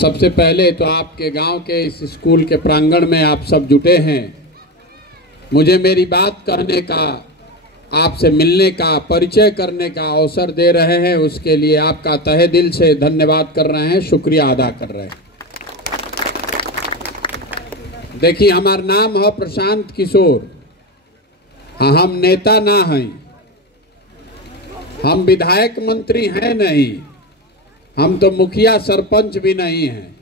सबसे पहले तो आपके गांव के इस स्कूल के प्रांगण में आप सब जुटे हैं। मुझे मेरी बात करने का, आपसे मिलने का, परिचय करने का अवसर दे रहे हैं, उसके लिए आपका तहे दिल से धन्यवाद कर रहे हैं, शुक्रिया अदा कर रहे हैं। देखिए, हमारा नाम है प्रशांत किशोर। हम नेता ना हैं, हम विधायक मंत्री हैं नहीं, हम तो मुखिया सरपंच भी नहीं हैं।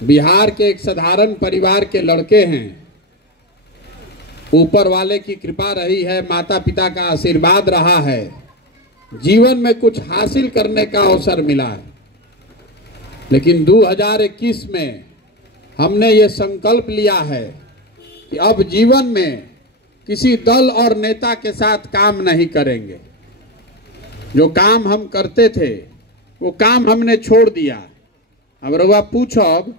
बिहार के एक साधारण परिवार के लड़के हैं। ऊपर वाले की कृपा रही है, माता पिता का आशीर्वाद रहा है, जीवन में कुछ हासिल करने का अवसर मिला है। लेकिन 2021 में हमने ये संकल्प लिया है कि अब जीवन में किसी दल और नेता के साथ काम नहीं करेंगे। जो काम हम करते थे वो काम हमने छोड़ दिया। अब रउआ पूछब,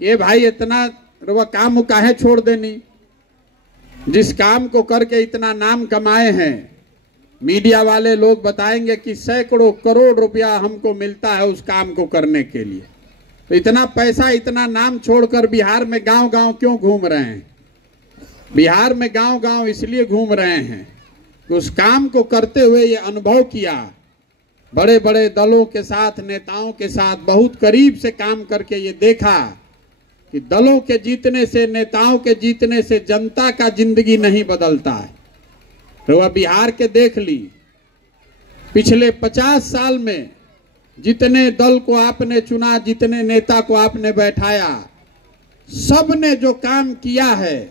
ये भाई इतना रउआ काम काहे छोड़ देनी? जिस काम को करके इतना नाम कमाए हैं, मीडिया वाले लोग बताएंगे कि सैकड़ों करोड़ रुपया हमको मिलता है उस काम को करने के लिए। तो इतना पैसा, इतना नाम छोड़कर बिहार में गांव-गांव क्यों घूम रहे हैं? बिहार में गांव-गांव इसलिए घूम रहे हैं कि उस काम को करते हुए ये अनुभव किया, बड़े बड़े दलों के साथ, नेताओं के साथ बहुत करीब से काम करके ये देखा कि दलों के जीतने से, नेताओं के जीतने से जनता का जिंदगी नहीं बदलता है। तो वह बिहार के देख ली, पिछले 50 साल में जितने दल को आपने चुना, जितने नेता को आपने बैठाया, सब ने जो काम किया है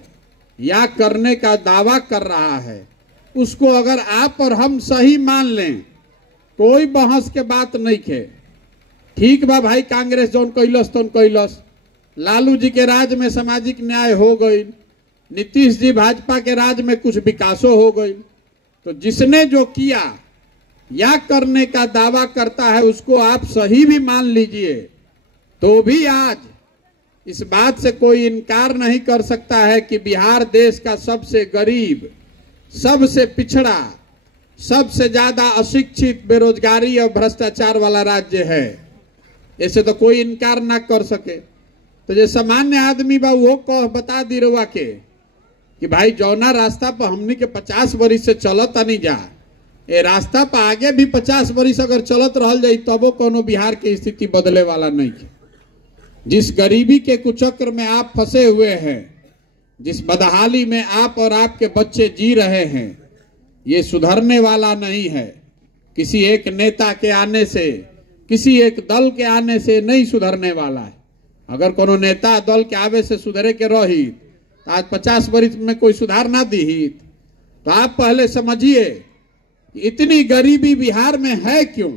या करने का दावा कर रहा है, उसको अगर आप और हम सही मान लें, कोई बहस के बात नहीं है। ठीक बा भाई, कांग्रेस जौन कैलस तो कैलस, लालू जी के राज में सामाजिक न्याय हो गई, नीतीश जी भाजपा के राज में कुछ विकासो हो गई। तो जिसने जो किया या करने का दावा करता है उसको आप सही भी मान लीजिए, तो भी आज इस बात से कोई इनकार नहीं कर सकता है कि बिहार देश का सबसे गरीब, सबसे पिछड़ा, सबसे ज्यादा अशिक्षित, बेरोजगारी और भ्रष्टाचार वाला राज्य है। ऐसे तो कोई इनकार ना कर सके। तो जो सामान्य आदमी बा वो कह बता दी रउआ के कि भाई जौना रास्ता पर हमनी के 50 वर्ष से चलत नहीं जा, ये रास्ता पर आगे भी 50 वर्ष अगर चलत रहल जाई तबो कोनो बिहार की स्थिति बदले वाला नहीं है। जिस गरीबी के कुचक्र में आप फंसे हुए हैं, जिस बदहाली में आप और आपके बच्चे जी रहे हैं, ये सुधरने वाला नहीं है। किसी एक नेता के आने से, किसी एक दल के आने से नहीं सुधरने वाला है। अगर कोनो नेता दल के आवे से सुधरे के रही तो आज 50 वर्ष में कोई सुधार ना दी। तो आप पहले समझिए इतनी गरीबी बिहार में है क्यों?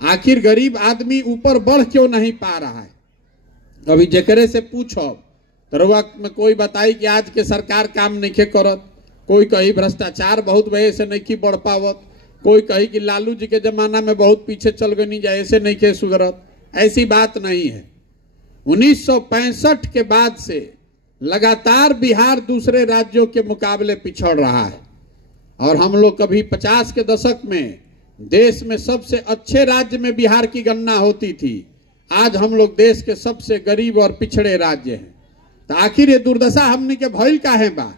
आखिर गरीब आदमी ऊपर बढ़ क्यों नहीं पा रहा है? अभी जेकरे से पूछो तरुआ में कोई बताई कि आज के सरकार काम नहीं करत, कोई कही भ्रष्टाचार बहुत वजह से नहीं बढ़ पावत, कोई कही कि लालू जी के जमाना में बहुत पीछे चल गए, नहीं जाए ऐसे नहीं के सुधरत। ऐसी बात नहीं है। 1965 के बाद से लगातार बिहार दूसरे राज्यों के मुकाबले पिछड़ रहा है और हम लोग कभी 50 के दशक में देश में सबसे अच्छे राज्य में बिहार की गणना होती थी। आज हम लोग देश के सबसे गरीब और पिछड़े राज्य हैं। तो आखिर ये दुर्दशा हमने के भइल काहे बा?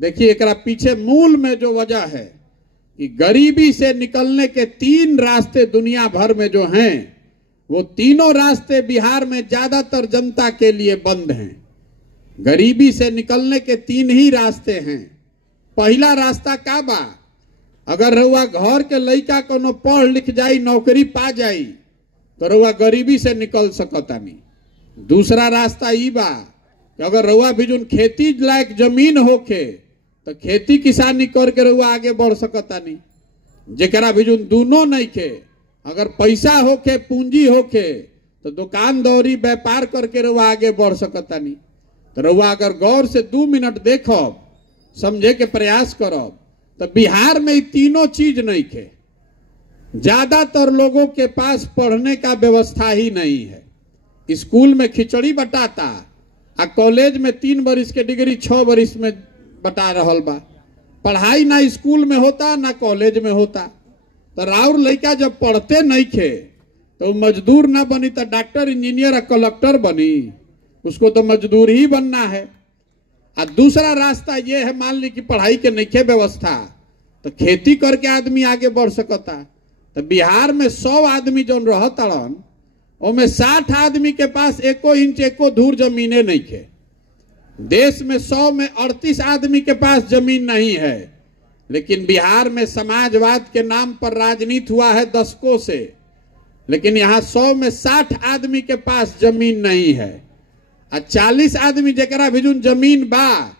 देखिए, एकरा पीछे मूल में जो वजह है कि गरीबी से निकलने के 3 रास्ते दुनिया भर में जो हैं, वो तीनों रास्ते बिहार में ज्यादातर जनता के लिए बंद हैं। गरीबी से निकलने के 3 ही रास्ते हैं। पहला रास्ता का बा? अगर रउआ घर के लइका कोनो पढ़ लिख जाई, नौकरी पा जाई तो रउआ गरीबी से निकल सकतानी। दूसरा रास्ता ई बा कि अगर रउआ भी जो खेती लायक जमीन होके तो खेती किसानी करके रउआ आगे बढ़ सकतानी। जेकरा भी जो दोनों नहीं के, अगर पैसा होके, पूंजी होके तो दुकान दौरी व्यापार करके रउआ आगे बढ़ सकतानी। तो रउआ अगर गौर से 2 मिनट देखब, समझे के प्रयास करब, तो बिहार में तीनों चीज नहीं के। ज्यादातर लोगों के पास पढ़ने का व्यवस्था ही नहीं है। स्कूल में खिचड़ी बटाता आ कॉलेज में 3 वर्ष के डिग्री 6 वर्ष में बता रहल बा। पढ़ाई ना स्कूल में होता ना कॉलेज में होता। तो राउर लड़का जब पढ़ते नहीं थे तो मजदूर ना बनी तो डॉक्टर इंजीनियर और कलेक्टर बनी, उसको तो मजदूर ही बनना है। और दूसरा रास्ता ये है, मान ली कि पढ़ाई के नहीं व्यवस्था, तो खेती करके आदमी आगे बढ़ सकता। तो बिहार में 100 आदमी जो रहतड़न, उनमें 60 आदमी के पास 1 इंच 1 धूर जमीने नहीं है। देश में 100 में 38 आदमी के पास जमीन नहीं है। लेकिन बिहार में समाजवाद के नाम पर राजनीति हुआ है दशकों से, लेकिन यहाँ 100 में 60 आदमी के पास जमीन नहीं है। और 40 आदमी जरा भी जमीन बा,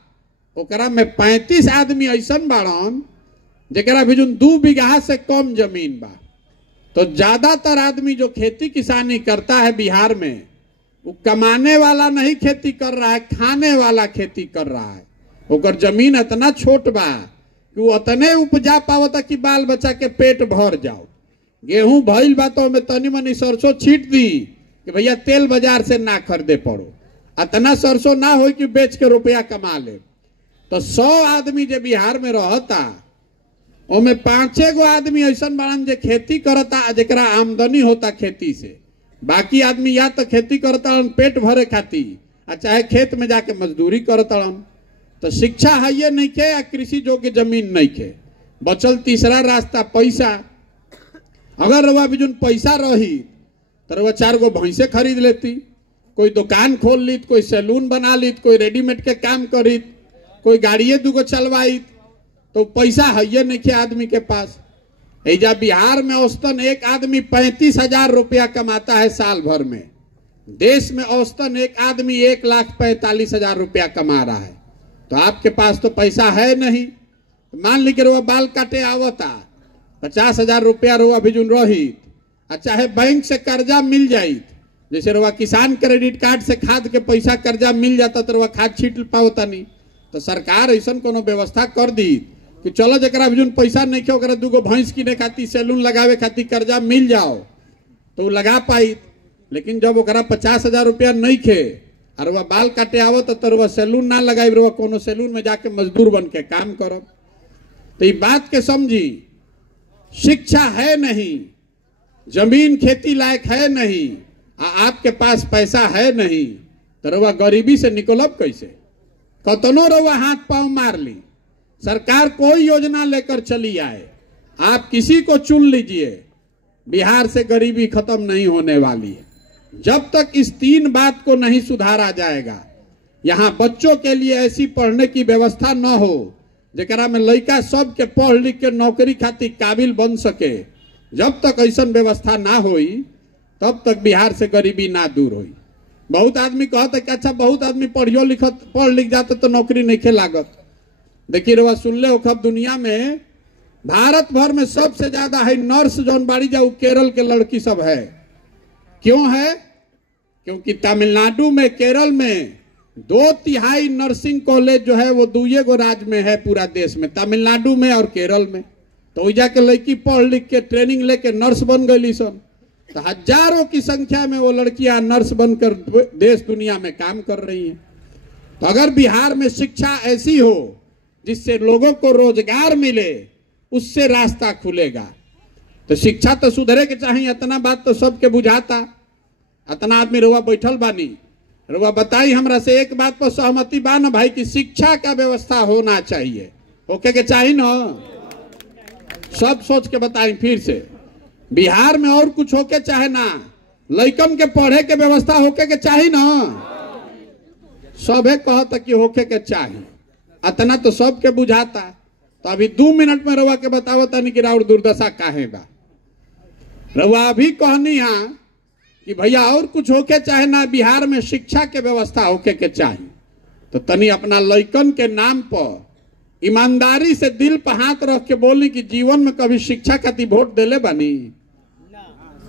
ओकरा में 35 आदमी ऐसा बाड़न जरा भी 2 बीघा से कम जमीन बा। तो ज्यादातर आदमी जो खेती किसानी करता है बिहार में, वो कमाने वाला नहीं खेती कर रहा है, खाने वाला खेती कर रहा है। ओकर जमीन इतना छोट बा कि वो उतने उपजा पावता कि बाल बच्चा के पेट भर जाओ। गेहूं भइल बा तो में तनी मनी सरसों छीट दी कि भैया तेल बाजार से ना खरीदे पड़ो, इतना सरसों ना हो कि बेच के रुपया कमा ले। तो 100 आदमी जो बिहार में रहता, उनमें 5-6 गो आदमी ऐसा बाड़न जे खेती करता, जरा आमदनी होता खेती से। बाकी आदमी या तो खेती करता पेट भरे खाती, चाहे खेत में जाके मजदूरी करता। तो शिक्षा है ये नहीं के, या कृषि योग्य जमीन नहीं के। बचल तीसरा रास्ता पैसा। अगर रवा बिजुन पैसा रही तो रवा 4 गो भैंसे खरीद लेती, कोई दुकान खोल लीत, कोई सैलून बना लीत, कोई रेडीमेड के काम करीत, कोई गाड़िए 2 गो चलवाई। तो पैसा है ये नहीं के आदमी के पास। एजा बिहार में औसतन एक आदमी 35,000 रुपया कमाता है साल भर में। देश में औसतन एक आदमी 1,45,000 रुपया कमा रहा है। तो आपके पास तो पैसा है नहीं। मान ली कि रुआ बाल काटे आवता, 50,000 रुपया रुआ भिजुन रहित, चाहे बैंक से कर्जा मिल जाइत, जैसे रुआ किसान क्रेडिट कार्ड से खाद के पैसा कर्जा मिल जाता तो रुआ खाद छीट पावता नहीं। तो सरकार ऐसा कोनो व्यवस्था कर दी कि चलो जरा भिजुन पैसा नहीं खे, 2 गो भैंस किने खातिर, सैलून लगावे खातिर कर्जा मिल जाओ तो वो लगा पाई। लेकिन जब ओकरा 50,000 रुपया नहीं खे और वह बाल काटे आवो तो वह सैलून ना लगाई, वह कोनो सैलून में जाके मजदूर बन के काम करो। तो ये बात के समझी, शिक्षा है नहीं, जमीन खेती लायक है नहीं, आपके पास पैसा है नहीं, तो रउआ गरीबी से निकलब कैसे? कतनो रउआ हाथ पांव मार ली, सरकार कोई योजना लेकर चली आए, आप किसी को चुन लीजिए, बिहार से गरीबी खत्म नहीं होने वाली है। जब तक इस 3 बात को नहीं सुधारा जाएगा, यहाँ बच्चों के लिए ऐसी पढ़ने की व्यवस्था न हो जरा में लड़का सब के पढ़ लिख के नौकरी खातिर काबिल बन सके, जब तक ऐसा व्यवस्था ना होई तब तक बिहार से गरीबी ना दूर होई। बहुत आदमी कहते कि अच्छा बहुत आदमी पढ़ लिख जाते तो नौकरी नहीं खे लागत। देखिए रवा सुन ले, खब दुनिया में भारत भर में सबसे ज्यादा है नर्स जौन बाड़ी जाऊ केरल के लड़की सब है। क्यों है? क्योंकि तमिलनाडु में, केरल में 2/3 नर्सिंग कॉलेज जो है वो 2 गो राज्य में है पूरा देश में, तमिलनाडु में और केरल में। तो वही जाके लड़की पढ़ लिख के ट्रेनिंग लेके नर्स बन गई सन। तो हजारों की संख्या में वो लड़कियां नर्स बनकर देश दुनिया में काम कर रही हैं। तो अगर बिहार में शिक्षा ऐसी हो जिससे लोगों को रोजगार मिले, उससे रास्ता खुलेगा। तो शिक्षा तो सुधरे के चाहिए, इतना बात तो सबके बुझाता। इतना आदमी रुआ बैठल बानी, रुआ बताई हमरा से एक बात पर सहमति बा ना भाई कि शिक्षा का व्यवस्था होना चाहिए, ओके के चाहिए ना? सब सोच के बताई फिर से, बिहार में और कुछ होके चाहे ना, लइकन के पढ़े के व्यवस्था होके के चाहिए ना? सबे कहता कि होके के चाहिए, इतना तो सबके बुझाता। तो अभी 2 मिनट में रवा के बतावो तनी कि राउर दुर्दशा काहे बा। रवा अभी कहनी है कि भैया और कुछ होके चाहे ना, बिहार में शिक्षा के व्यवस्था होके के चाहिए। तो तनी अपना लइकन के नाम पर ईमानदारी से दिल पर हाथ रख के बोली कि जीवन में कभी शिक्षा खातिर वोट देले बानी?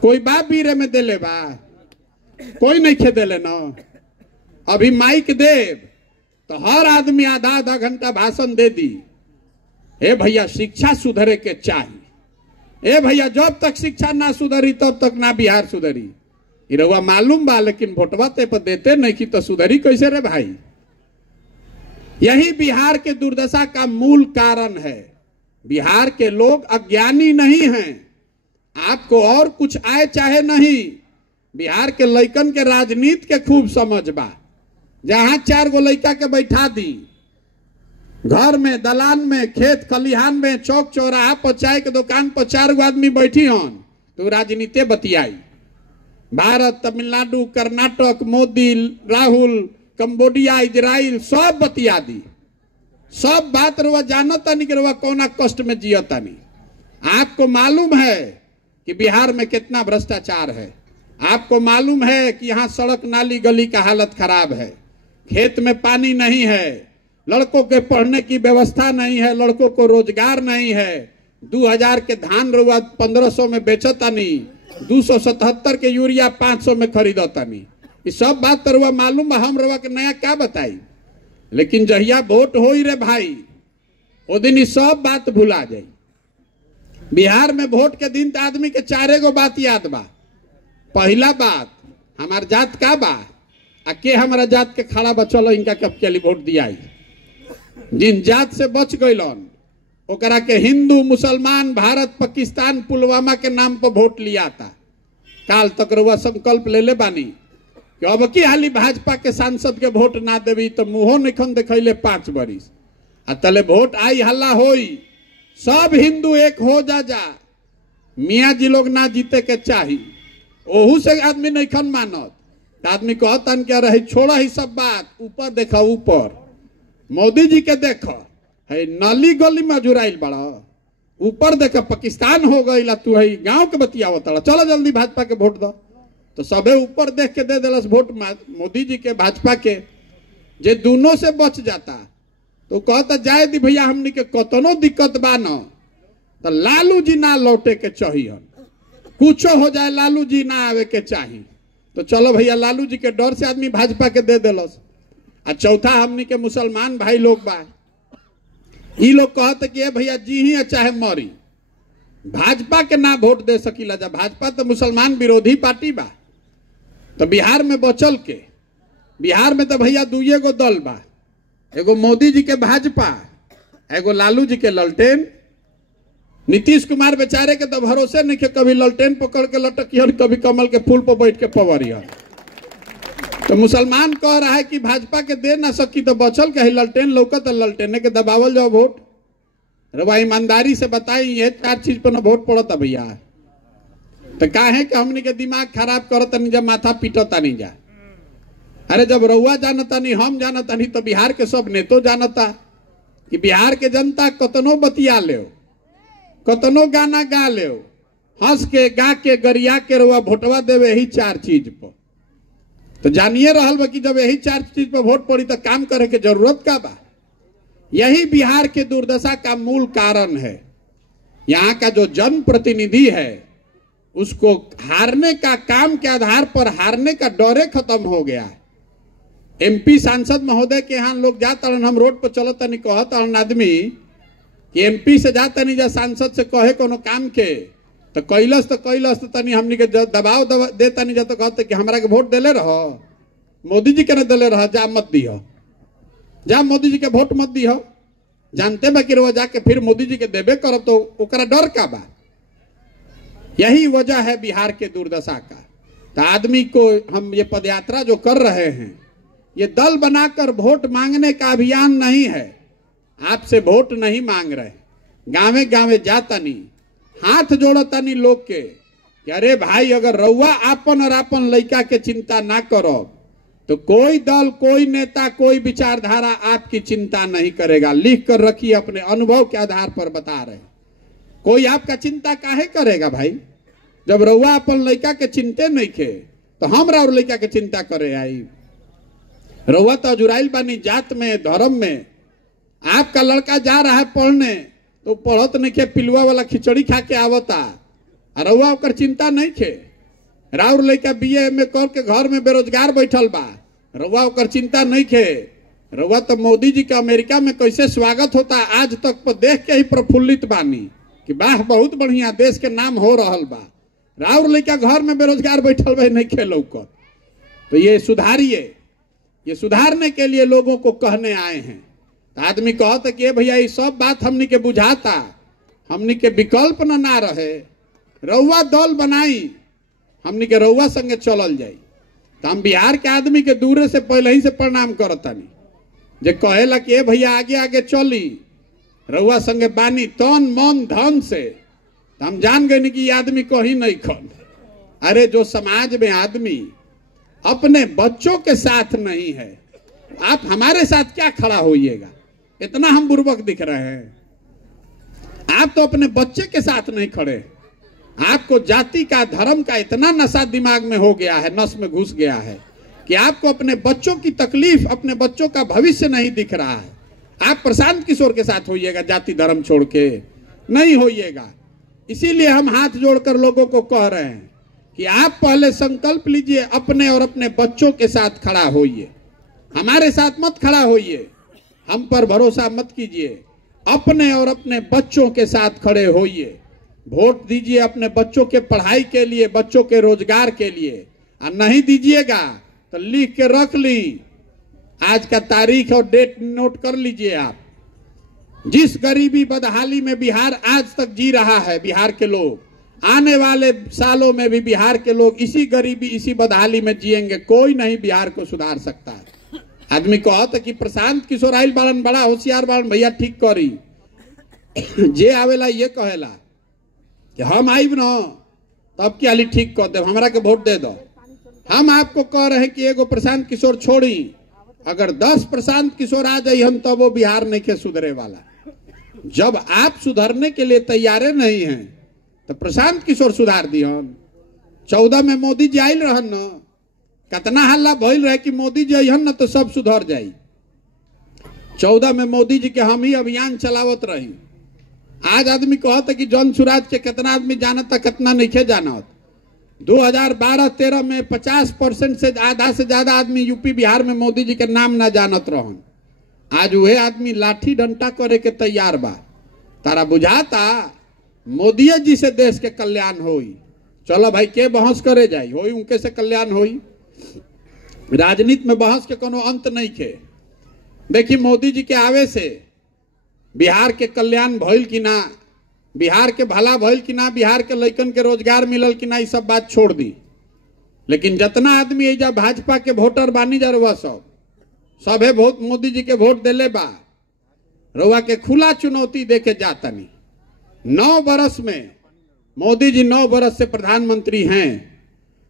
कोई बा बीरे में देले बा? कोई नहीं खे देले ना। अभी माइक देव तो हर आदमी आधा घंटा भाषण दे दी, ए भैया शिक्षा सुधरे के चाहिए, ए भैया जब तक शिक्षा ना सुधरी तब तक ना बिहार सुधरी। रउआ मालूम बा, लेकिन वोटवा ते पर देते नहीं कि तो सुधरी कैसे रे भाई? यही बिहार के दुर्दशा का मूल कारण है। बिहार के लोग अज्ञानी नहीं हैं, आपको और कुछ आए चाहे नहीं, बिहार के लइकन के राजनीति के खूब समझ बा। जहां 4 गो लइका के बैठा दी, घर में, दलान में, खेत खलिहान में, चौक चौराहा पर, चाय के दुकान पर 4 गो आदमी बैठी हन, तो राजनीति बतियाई। भारत, तमिलनाडु, कर्नाटक, मोदी, राहुल, कंबोडिया, इजराइल, सब बतिया दी। सब बात रुआ जानता नहीं कि रुआ कौना कष्ट में जियता नहीं। आपको मालूम है कि बिहार में कितना भ्रष्टाचार है। आपको मालूम है कि यहाँ सड़क नाली गली का हालत खराब है, खेत में पानी नहीं है, लड़कों के पढ़ने की व्यवस्था नहीं है, लड़कों को रोजगार नहीं है। 2000 के धान रुआ 1500 में बेचता नहीं, 277 के यूरिया 500 में खरीदता नहीं। ये सब बात तो रुआ मालूम है, हम रुआ के नया क्या बताई। लेकिन जहिया वोट हो रे भाई, वो दिन सब बात भुला जाई। बिहार में वोट के दिन तो आदमी के 4 गो बात याद बा। पहला बात, हमार जात का बा, आ के हमारा जात के खड़ा बा, चलो इनका कब के लिए वोट दिया। जिन जात से बच गईलन ओकरा के हिंदू, मुसलमान, भारत, पाकिस्तान, पुलवामा के नाम पर वोट लिया था। काल तक रुआ संकल्प ले ले बानी कि अब की हाली भाजपा के सांसद के वोट ना देवी तो मुंहो निखन देखले 5 बरिस। आ तले वोट आई हल्ला होई, सब हिंदू एक हो जा मियाँ जी लोग ना जीते के चाही, ओहू से आदमी नहीं खन मानत। आदमी कहतन क्या रही, छोड़ा ही सब बात, ऊपर देखा, ऊपर मोदी जी के देखो है नाली गली में जुराइल बड़ा, ऊपर देखा पाकिस्तान हो गई, तू है गांव के बतियावत, चलो जल्दी भाजपा के वोट दो। तो सबे ऊपर देख के दे दिलस वोट मोदी जी के, भाजपा के। जे दोनों से बच जाता तो कहता जाए दी भैया हमनी के कतनो दिक्कत बा न, तो लालू जी ना लौटे के चाहिए, कुछो हो जाए लालू जी ना आवे के चाहिए। तो चलो भैया लालू जी के डर से आदमी भाजपा के दे दिलस। आ चौथा हमनी के मुसलमान भाई लोग बा, ई लोग कहते कि भैया जी ही चाहे मरी, भाजपा के ना वोट दे सकीला जा, भाजपा तो मुसलमान विरोधी पार्टी बा। तो बिहार में बचल के, बिहार में तो भैया 2 गो दल बा, एगो मोदी जी के भाजपा, एगो लालू जी के ललटेन। नीतीश कुमार बेचारे के तो भरोसे नहीं कि कभी ललटेन पकड़ के लटकियन, कभी कमल के फूल पर बैठ के पवरियन। तो मुसलमान कह रहा है कि भाजपा के दे ना सकी तो बचल के ललटेन लौकत, ललटेने के दबावल जाओ वोट। रवा ईमानदारी से बताई, ये 4 चीज पर ना वोट पड़ता भैया। तो काहे कि हमनी के दिमाग खराब करता नहीं जा, माथा पीटता नहीं जा। अरे जब रउआ जानता नहीं, हम जानता नहीं, तो बिहार के सब नेतो जानता कि बिहार के जनता कतनो बतिया ले, कतनो गाना गा ले, हंस के गा के गरिया के रउआ वोटवा देवे यही 4 चीज पर। तो जानिए रहल बा कि जब यही 4 चीज पर वोट पड़ी तो काम करे के जरूरत का बा। यही बिहार के दुर्दशा का मूल कारण है। यहाँ का जो जनप्रतिनिधि है उसको हारने का, काम के आधार पर हारने का डरे खत्म हो गया है। एमपी सांसद महोदय के यहाँ लोग जाता, हम रोड पर चलता नहीं, कहता आदमी कि एमपी से जाता नहीं जा, सांसद से कहे कोनो काम के तो कैलस तो तनी हमनी के दबाव देता नहीं जा, तो कहते कि हमरा के वोट देले रहो, मोदी जी के न देले रहो, जा मत दियो, जा मोदी जी के वोट मत दियो। जानते बा कि रहो जाके फिर मोदी जी के देबे करब, तो ओकरा डर का बा। यही वजह है बिहार के दुर्दशा का। तो आदमी को हम ये पदयात्रा जो कर रहे हैं, ये दल बनाकर वोट मांगने का अभियान नहीं है। आपसे वोट नहीं मांग रहे, गांवे गांवे जाता नहीं, हाथ जोड़ता नहीं लोग के कि अरे भाई अगर रउआ आपन और आपन लइका के चिंता ना करो तो कोई दल, कोई नेता, कोई विचारधारा आपकी चिंता नहीं करेगा। लिख कर रखिए, अपने अनुभव के आधार पर बता रहे। कोई आपका चिंता काहे करेगा भाई? जब रउआ अपन लइका के चिंते नहीं खे तो हमरा और लइका के चिंता करे आई। रउआ तो अजुराइल बानी जात में, धर्म में। आपका लड़का जा रहा है पढ़ने तो पढ़त नहीं खे, पिलुआ वाला खिचड़ी खा के आवता, रउआ ओकर चिंता नहीं खे। राउर लइका BA में कर के घर में बेरोजगार बैठल बा, रउआ ओकर चिंता नहीं खे। रउआ तो मोदी जी का अमेरिका में कैसे स्वागत होता आज तक पर देख के ही प्रफुल्लित बानी कि वाह बहुत बढ़िया, देश के नाम हो रहल बा। राउर लइका घर में बेरोजगार बैठल बा, नहीं खेलो कर। तो ये सुधारिए, ये सुधारने के लिए लोगों को कहने आए हैं। तो आदमी कहते कि भैया ये सब बात हमनी के बुझाता, हमनी के विकल्प न ना रहे, रउआ दल बनाई, हमनी के रउआ संगे चलल जाई। तो हम बिहार के आदमी के दूरे से पहले ही से प्रणाम करतानी, जे कहेला कि ए भैया आगे आगे चली, रउआ संगे बानी तन मन धन से। तो हम जान गए कि ये आदमी कहीं नहीं खन। अरे जो समाज में आदमी अपने बच्चों के साथ नहीं है, आप हमारे साथ क्या खड़ा होइएगा? इतना हम बुर्बक दिख रहे हैं? आप तो अपने बच्चे के साथ नहीं खड़े। आपको जाति का, धर्म का इतना नशा दिमाग में हो गया है, नस में घुस गया है कि आपको अपने बच्चों की तकलीफ, अपने बच्चों का भविष्य नहीं दिख रहा है। आप प्रशांत किशोर के साथ होइएगा, जाति धर्म छोड़ के नहीं होइएगा। इसीलिए हम हाथ जोड़कर लोगों को कह रहे हैं कि आप पहले संकल्प लीजिए, अपने और अपने बच्चों के साथ खड़ा होइए। हमारे साथ मत खड़ा होइए, हम पर भरोसा मत कीजिए, अपने और अपने बच्चों के साथ खड़े होइए। वोट दीजिए अपने बच्चों के पढ़ाई के लिए, बच्चों के रोजगार के लिए। और नहीं दीजिएगा तो लिख के रख ली, आज का तारीख और डेट नोट कर लीजिए आप। जिस गरीबी बदहाली में बिहार आज तक जी रहा है, बिहार के लोग आने वाले सालों में भी बिहार के लोग इसी गरीबी, इसी बदहाली में जिएंगे। कोई नहीं बिहार को सुधार सकता है। आदमी कहता कि प्रशांत किशोर आइल बाड़न, बड़ा होशियार बाड़न, भैया ठीक करी। जे आवेला ये कहेला कि हम आइब न तब क्या ठीक कर दे, हमरा के वोट दे दो। हम आपको कह रहे हैं कि एगो प्रशांत किशोर छोड़ी, अगर 10 प्रशांत किशोर आ जाए हम, तब वो बिहार नहीं के सुधरे वाला। जब आप सुधरने के लिए तैयार नहीं हैं तो प्रशांत किशोर सुधार दिहन। 14 में मोदी जी आयल रहन न, कितना हल्ला भइल रहे कि मोदी जी अहन न तो सब सुधर जाई। 14 में मोदी जी के हम ही अभियान चलावत रही। आज आदमी कहता कि जन सुराज के कितना आदमी जानता, कितना नहीं जानत। 2012-13 में 50% से आधा से ज्यादा आदमी यूपी बिहार में मोदी जी के नाम ना जानत रहन। आज वह आदमी लाठी डंटा करे के तैयार बा। तारा बुझाता मोदी जी से देश के कल्याण होई। चलो भाई, के बहस करे जाई, होई उनके से कल्याण होई। राजनीति में बहस के कोनो अंत नहीं के। देखिए मोदी जी के आवे से बिहार के कल्याण भइल कि ना, बिहार के भला भइल कि ना, बिहार के लइकन के रोजगार मिलल कि ना, ये सब बात छोड़ दी। लेकिन जितना आदमी एजा भाजपा के वोटर बानी जा, रुआ सभे वोट मोदी जी के वोट देले बा। रुआ के खुला चुनौती देके जातनी। 9 बरस में मोदी जी 9 बरस से प्रधानमंत्री हैं।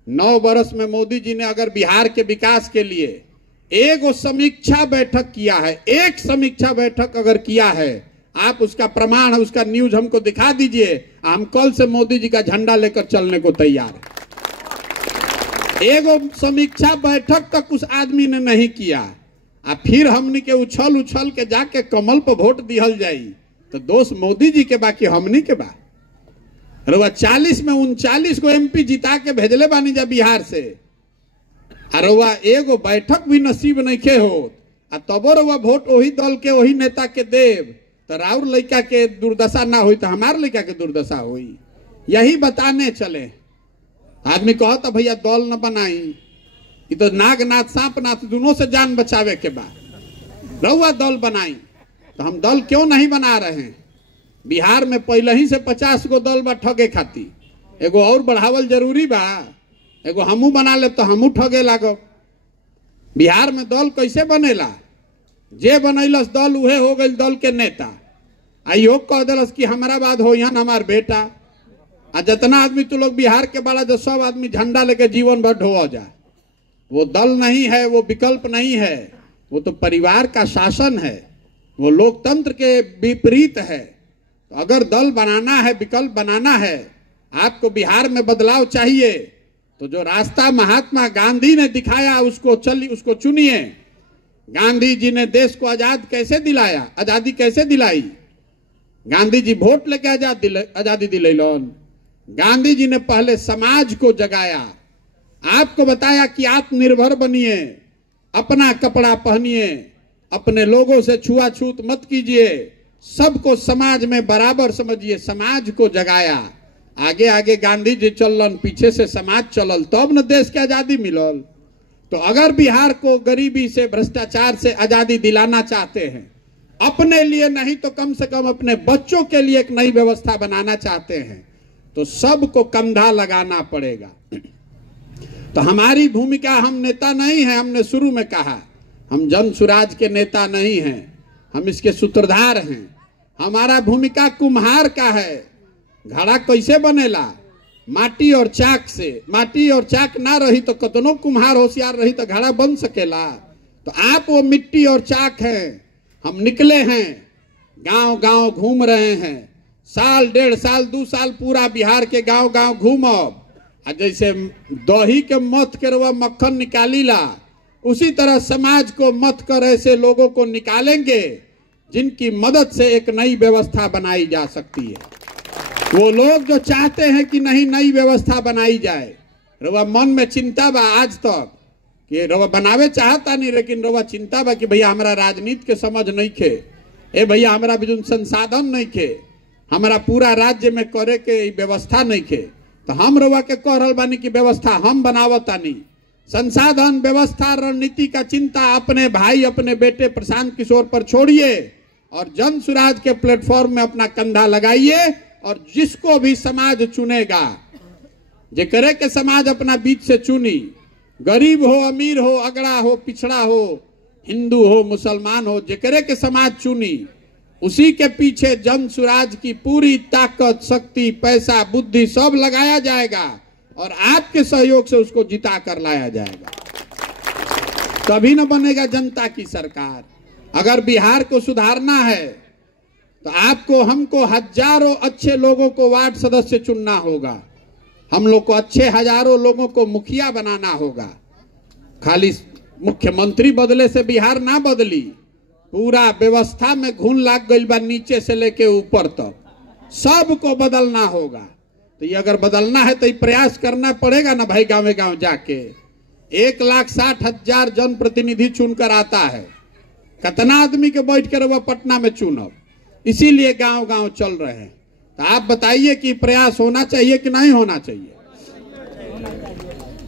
9 बरस में मोदी जी ने अगर बिहार के विकास के लिए एक समीक्षा बैठक किया है, एक समीक्षा बैठक अगर किया है, आप उसका प्रमाण है, उसका न्यूज हमको दिखा दीजिए। हम कल से मोदी जी का झंडा लेकर चलने को तैयार है। एक समीक्षा बैठक तक उस आदमी ने नहीं किया, फिर हमनी के उछल उछल के जाके कमल पर वोट दिहल जाई तो दोस्त मोदी जी के बाकी हमनी के बा। 40 में 39 को MP जिता के भेजले बानी जा बिहार से। अरुआ एगो बैठक भी नसीब नहीं के हो, तबो रुआ वोट वही दल के, वही नेता के देव, तो राउर लड़का के दुर्दशा ना हुई तो हमार लड़का के दुर्दशा हुई। यही बताने चले। आदमी कहता भैया दल न बनाई, ये तो नागनाथ सांपनाथ दोनों से जान बचावे के बाद रउआ दल बनाई। तो हम दल क्यों नहीं बना रहे हैं? बिहार में पहले ही से 50 गो दल बा ठगे खाती, एगो और बढ़ावल जरूरी बा। एगो हमू बना ले तो हमू ठगे लागो। बिहार में दल कैसे बनेला? जे बनैलस दल उहे हो गई दल के नेता। आइयो कह दिलस कि हमारा बाद हो यहाँ हमार बेटा। आ जितना आदमी तू लोग बिहार के बड़ा जो सब आदमी झंडा लेके जीवन भर ढोआ जा, वो दल नहीं है, वो विकल्प नहीं है, वो तो परिवार का शासन है, वो लोकतंत्र के विपरीत है। तो अगर दल बनाना है, विकल्प बनाना है, आपको बिहार में बदलाव चाहिए, तो जो रास्ता महात्मा गांधी ने दिखाया उसको चुनिए। गांधी जी ने देश को कैसे दिलाया, आजादी कैसे दिलाई? गांधी जी वोट लेके आजादी दिलैलन। गांधी जी ने पहले समाज को जगाया, आपको बताया कि आत्मनिर्भर बनिए, अपना कपड़ा पहनिए, अपने लोगों से छुआछूत मत कीजिए, सबको समाज में बराबर समझिए। समाज को जगाया। आगे आगे गांधी जी चलन, पीछे से समाज चलल, तब न देश के आजादी मिलल। तो अगर बिहार को गरीबी से, भ्रष्टाचार से आजादी दिलाना चाहते हैं, अपने लिए नहीं तो कम से कम अपने बच्चों के लिए एक नई व्यवस्था बनाना चाहते हैं, तो सबको कंधा लगाना पड़ेगा। तो हमारी भूमिका, हम नेता नहीं हैं, हमने शुरू में कहा हम जन सुराज के नेता नहीं हैं, हम इसके सूत्रधार हैं। हमारा भूमिका कुम्हार का है। घड़ा कैसे बनेला? माटी और चाक से। माटी और चाक ना रही तो कतनो कुम्हार होशियार रही तो घड़ा बन सकेला। तो आप वो मिट्टी और चाक हैं। हम निकले हैं, गांव गांव घूम रहे हैं, साल 1.5 साल 2 साल पूरा बिहार के गांव गांव घूमब। जैसे दही के मथ के रवा मक्खन निकालीला, उसी तरह समाज को मथ कर ऐसे लोगों को निकालेंगे जिनकी मदद से एक नई व्यवस्था बनाई जा सकती है। वो लोग जो चाहते हैं कि नहीं नई व्यवस्था बनाई जाए, रवा मन में चिंता बा आज तक कि रवा बनावे चाहता नहीं, लेकिन रवा चिंता बा कि भैया हमारा राजनीति के समझ नहीं खे, ए भैया हमारा भी संसाधन नहीं खे, हमारा पूरा राज्य में करे के व्यवस्था नहीं खे। तो हम रवा के कह रहल बानी कि व्यवस्था हम बनावतानी। संसाधन, व्यवस्था, रणनीति का चिंता अपने भाई, अपने बेटे प्रशांत किशोर पर छोड़िए और जन सुराज के प्लेटफॉर्म में अपना कंधा लगाइए। और जिसको भी समाज चुनेगा, जेकरे के समाज अपना बीच से चुनी, गरीब हो, अमीर हो, अगड़ा हो, पिछड़ा हो, हिंदू हो, मुसलमान हो, जेकरे के समाज चुनी, उसी के पीछे जन सुराज की पूरी ताकत, शक्ति, पैसा, बुद्धि सब लगाया जाएगा और आपके सहयोग से उसको जिता कर लाया जाएगा। तभी न बनेगा जनता की सरकार। अगर बिहार को सुधारना है तो आपको, हमको हजारों अच्छे लोगों को वार्ड सदस्य चुनना होगा। हम लोग को अच्छे हजारों लोगों को मुखिया बनाना होगा। खाली मुख्यमंत्री बदले से बिहार ना बदली, पूरा व्यवस्था में घुन लाग गई बा, नीचे से लेके ऊपर तक सबको बदलना होगा। तो ये अगर बदलना है तो ये प्रयास करना पड़ेगा ना भाई। गाँव गाँव जाके 1,60,000 जनप्रतिनिधि चुनकर आता है, कितना आदमी के बैठ कर वह पटना में चुनब, इसीलिए गांव गांव चल रहे हैं। तो आप बताइए कि प्रयास होना चाहिए कि नहीं होना चाहिए?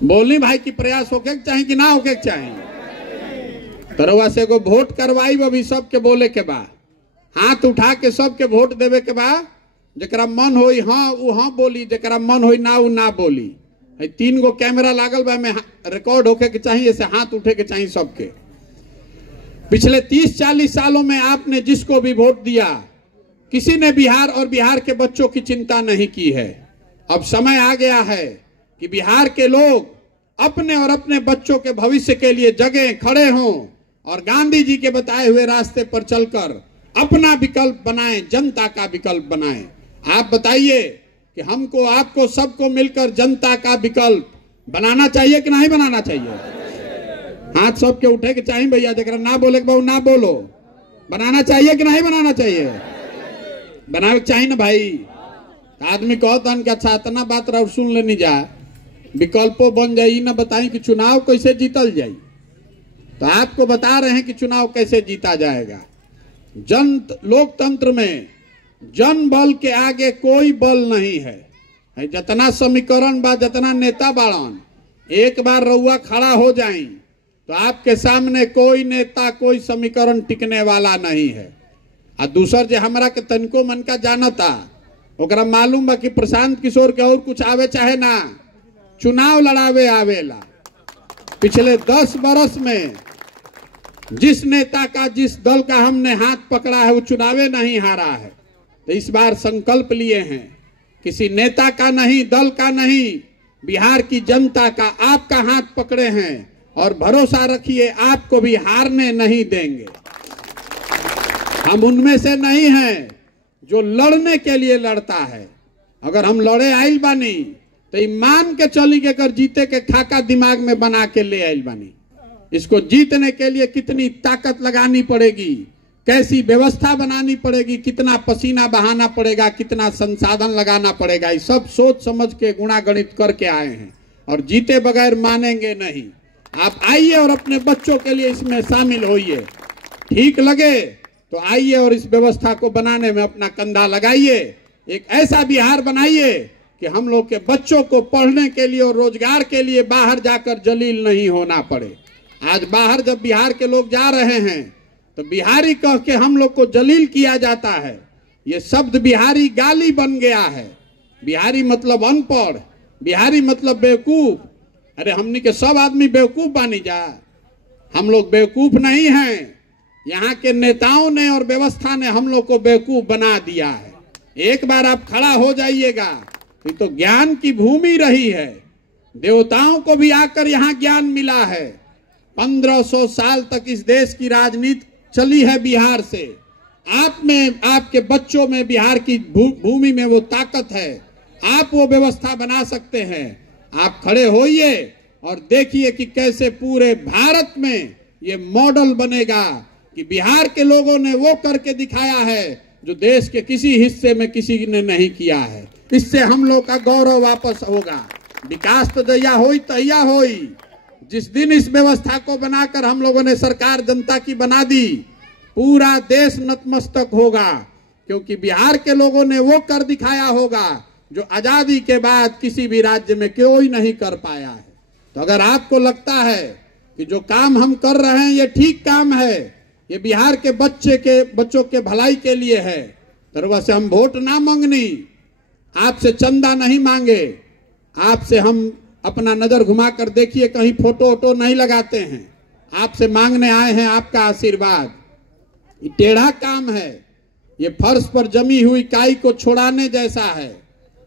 बोली भाई कि प्रयास होके चाहिए कि ना होके चाहिए? तरवा से को वोट करवाई, अभी सबके बोले के बा, हाथ उठा के सबके वोट देवे के बा। जरा मन होई हाँ वो हाँ बोली, जरा मन होई ना वो ना बोली। 3 गो कैमरा लागल बा, में रिकॉर्ड होके के चाहिए, से हाथ उठे के चाहिए सबके। पिछले 30-40 सालों में आपने जिसको भी वोट दिया, किसी ने बिहार और बिहार के बच्चों की चिंता नहीं की है। अब समय आ गया है कि बिहार के लोग अपने और अपने बच्चों के भविष्य के लिए जगें, खड़े हों और गांधी जी के बताए हुए रास्ते पर चलकर अपना विकल्प बनाएं, जनता का विकल्प बनाएं। आप बताइए कि हमको, आपको, सबको मिलकर जनता का विकल्प बनाना चाहिए कि नहीं बनाना चाहिए? हाथ सबके उठे के चाहिए भैया। जरा ना बोले बहु ना बोलो, बनाना चाहिए कि नहीं बनाना चाहिए? बनावे चाहिए ना भाई। आदमी कहता है कि अच्छा इतना बात रहा सुन लेनी जा, विकल्पों बन जाए ना बताई कि चुनाव कैसे जीतल जाए। तो आपको बता रहे हैं कि चुनाव कैसे जीता जाएगा। लोकतंत्र में जन बल के आगे कोई बल नहीं है। जितना समीकरण बा, जितना नेता बाड़न, एक बार रउआ खड़ा हो जाए तो आपके सामने कोई नेता, कोई समीकरण टिकने वाला नहीं है। आ दूसर जे हमरा के तनको मन का जानता, ओकरा मालूम बा कि प्रशांत किशोर के और कुछ आवे चाहे ना, चुनाव लड़ावे आवेला। पिछले 10 बरस में जिस नेता का, जिस दल का हमने हाथ पकड़ा है, वो चुनावे नहीं हारा है। तो इस बार संकल्प लिए हैं, किसी नेता का नहीं, दल का नहीं, बिहार की जनता का आपका हाथ पकड़े हैं और भरोसा रखिए आपको भी हारने नहीं देंगे। हम उनमें से नहीं हैं जो लड़ने के लिए लड़ता है। अगर हम लड़े आइल बानी तो मान के चली के कर जीते के खाका दिमाग में बना के ले आइल बानी। इसको जीतने के लिए कितनी ताकत लगानी पड़ेगी, कैसी व्यवस्था बनानी पड़ेगी, कितना पसीना बहाना पड़ेगा, कितना संसाधन लगाना पड़ेगा, ये सब सोच समझ के गुणागणित करके आए हैं और जीते बगैर मानेंगे नहीं। आप आइए और अपने बच्चों के लिए इसमें शामिल होइए। ठीक लगे तो आइए और इस व्यवस्था को बनाने में अपना कंधा लगाइए। एक ऐसा बिहार बनाइए कि हम लोग के बच्चों को पढ़ने के लिए और रोजगार के लिए बाहर जाकर जलील नहीं होना पड़े। आज बाहर जब बिहार के लोग जा रहे हैं तो बिहारी कह के हम लोग को जलील किया जाता है। ये शब्द बिहारी गाली बन गया है। बिहारी मतलब अनपढ़, बिहारी मतलब बेवकूफ। अरे हमनी के सब आदमी बेवकूफ बानी जा? हम लोग बेवकूफ नहीं हैं। यहाँ के नेताओं ने और व्यवस्था ने हम लोग को बेवकूफ बना दिया है। एक बार आप खड़ा हो जाइएगा, ये तो ज्ञान की भूमि रही है। देवताओं को भी आकर यहाँ ज्ञान मिला है। 1500 साल तक इस देश की राजनीति चली है बिहार से। आप में, आपके बच्चों में बिहार की भूमि में वो ताकत है। आप वो व्यवस्था बना सकते हैं। आप खड़े होइए और देखिए कि कैसे पूरे भारत में ये मॉडल बनेगा कि बिहार के लोगों ने वो करके दिखाया है जो देश के किसी हिस्से में किसी ने नहीं किया है। इससे हम लोग का गौरव वापस होगा। विकास तो जया होई तैया होई। जिस दिन इस व्यवस्था को बनाकर हम लोगों ने सरकार जनता की बना दी, पूरा देश नतमस्तक होगा, क्योंकि बिहार के लोगों ने वो कर दिखाया होगा जो आजादी के बाद किसी भी राज्य में कोई नहीं कर पाया है। तो अगर आपको लगता है कि जो काम हम कर रहे हैं ये ठीक काम है, ये बिहार के बच्चों के भलाई के लिए है, तो वैसे हम वोट ना मांगनी, आपसे चंदा नहीं मांगे, आपसे हम अपना नजर घुमाकर देखिए कहीं फोटो वोटो नहीं लगाते हैं। आपसे मांगने आए हैं आपका आशीर्वाद। ये टेढ़ा काम है, ये फर्श पर जमी हुई काई को छोड़ाने जैसा है।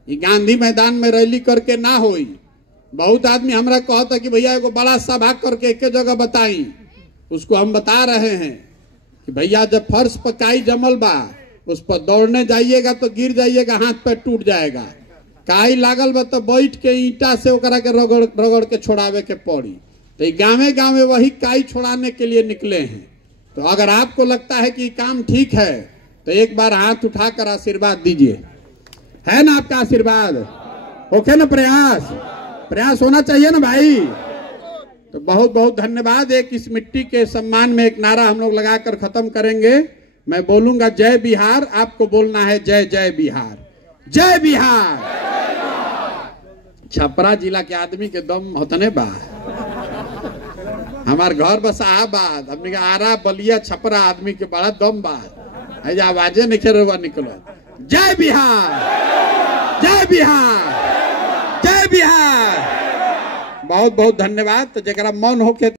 ये गांधी मैदान में रैली करके ना होई। बहुत आदमी हमरा कहता कि भैया एगो बड़ा सभा करके एक जगह बताई। उसको हम बता रहे हैं कि भैया जब फर्श पर काई जमल बा, उस पर दौड़ने जाइएगा तो गिर जाइएगा, हाथ पैर टूट जाएगा। काई लागल बा तो बैठ के ईंटा से ओकरा के रगड़ के छोड़ावे के पड़ी। तो गाँवे गाँवे वही काई छोड़ाने के लिए निकले हैं। तो अगर आपको लगता है कि काम ठीक है तो एक बार हाथ उठाकर आशीर्वाद दीजिए। है ना आपका आशीर्वाद? ओके ना? प्रयास होना चाहिए ना भाई। तो बहुत बहुत धन्यवाद। एक इस मिट्टी के सम्मान में एक नारा हम लोग लगाकर खत्म करेंगे। मैं बोलूंगा जय बिहार, आपको बोलना है जय जय बिहार, जय बिहार। छपरा जिला के आदमी के दम होतने बा। हमार घर बस आबाद, हमने के आरा बलिया छपरा आदमी के बड़ा दम बा। आवाजे निकल निकलो। जय बिहार, जय बिहार, जय बिहार। बहुत बहुत धन्यवाद। तो जरा मन होके